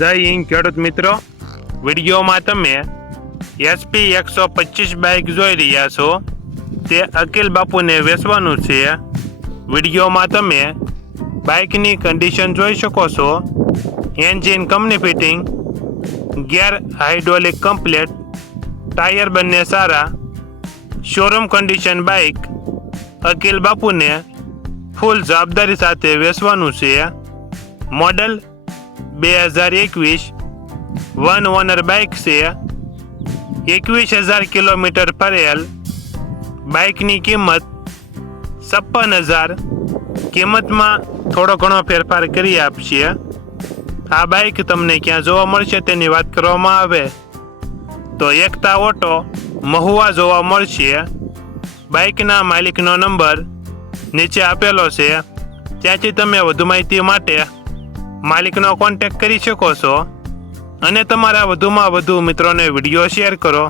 જય હિન્દ ખેડૂત મિત્રો, વિડીયોમાં તમે SP 125 બાઇક જોઈ રહ્યા છો. તે અકિલ બાપુને વેચવાનું છે. વિડીયોમાં તમે બાઇકની કન્ડિશન જોઈ શકો છો. Engine company fitting, gear hydraulic complete, tyre બંને સારા, શોરૂમ કન્ડિશન બાઇક અકિલ બાપુને ફૂલ જવાબદારી સાથે વેચવાનું છે. મોડલ 2021, વન ઓનર બાઇક છે. 21,000 કિલોમીટર ફરેલ. બાઇકની કિંમત 56,000. કિંમતમાં થોડો ઘણો ફેરફાર કરી આપશે. આ બાઇક તમને ક્યાં જોવા મળશે તેની વાત કરવામાં આવે તો એકતા ઓટો મહુવા જોવા મળશે. બાઇકના માલિકનો નંબર નીચે આપેલો છે, ત્યાંથી તમે વધુ માહિતી માટે માલિકનો કોન્ટેક્ટ કરી શકો છો અને તમારા વધુમાં વધુ મિત્રોને વિડીયો શેર કરો.